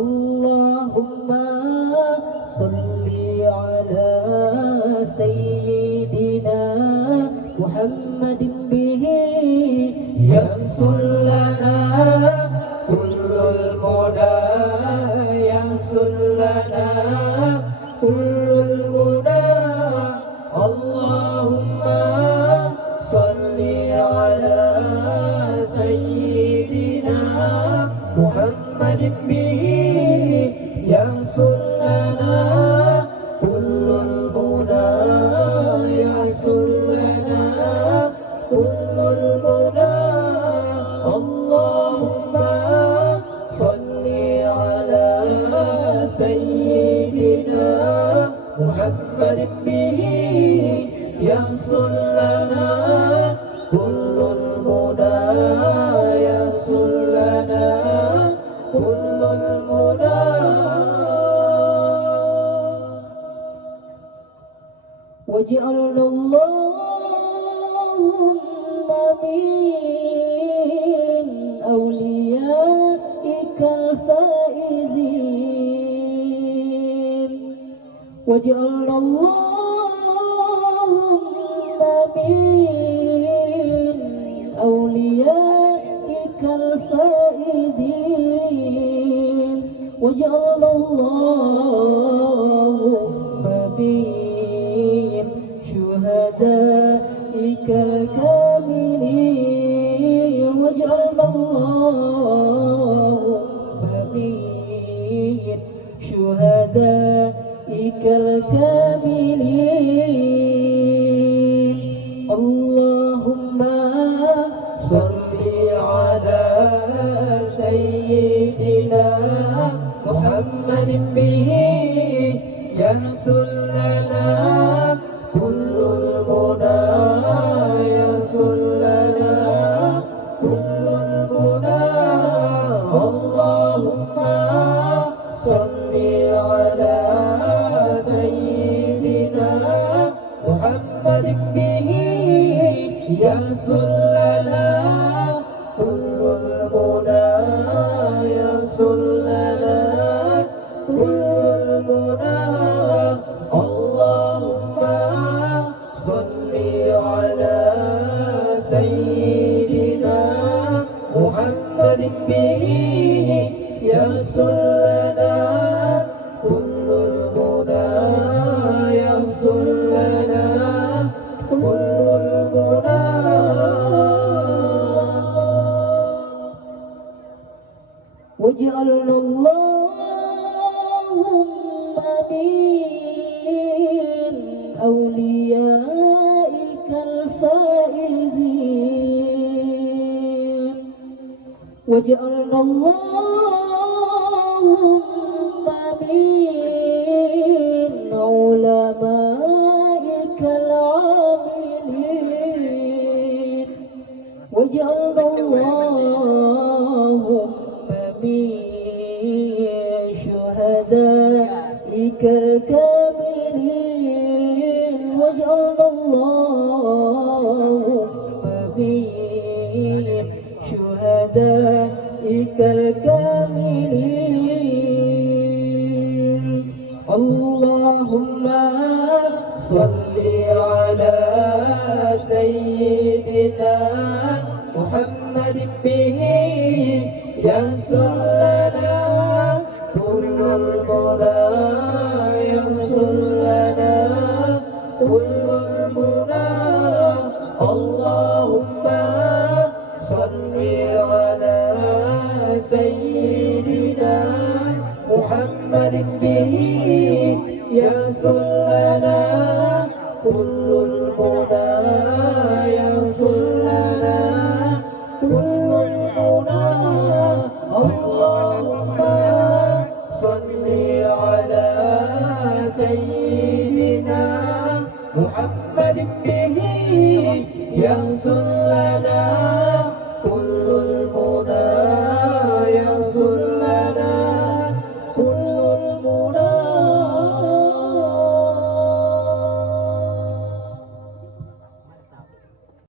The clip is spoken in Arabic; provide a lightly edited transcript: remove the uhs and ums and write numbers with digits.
اللهم صل على سيدنا محمد به يحصل لنا كل المنى يحصل لنا كل المنى اللهم صل على سيدنا محمد به يحصل لنا كل المنى يحصل لنا كل المنى اللهم صل على سيدنا محمد به يحصل لنا كل المنى يحصل لنا كل المنى واجعلنا اللهم من أوليائك الفائزين واجعلنا اللهم من أوليائك الفائزين واجعلنا اللهم من شهدائك الكاملين واجعلنا اللهم من شهدائك الكاملين اللهم صل على سيدنا محمد به يحصل لنا كل المنى يحصل لنا كل المنى اللهم صل على سيدنا محمد به يحصل لنا كل المنى يحصل لنا كل المنى اللهم صل على سيدنا محمد به يحصل لنا كل المنى يحصل لنا كل المنى واجعلنا اللهم من أوليائك الفائزين واجعلنا اللهم من علمائك العاملين واجعلنا اللهم من شهدائك الكاملين واجعلنا اللهم من شهدائك الكاملين اللهم صل على سيدنا محمد به يحصل لنا كل المنى يحصل لنا كل المنى اللهم صل على سيدنا محمد به يحصل لنا كل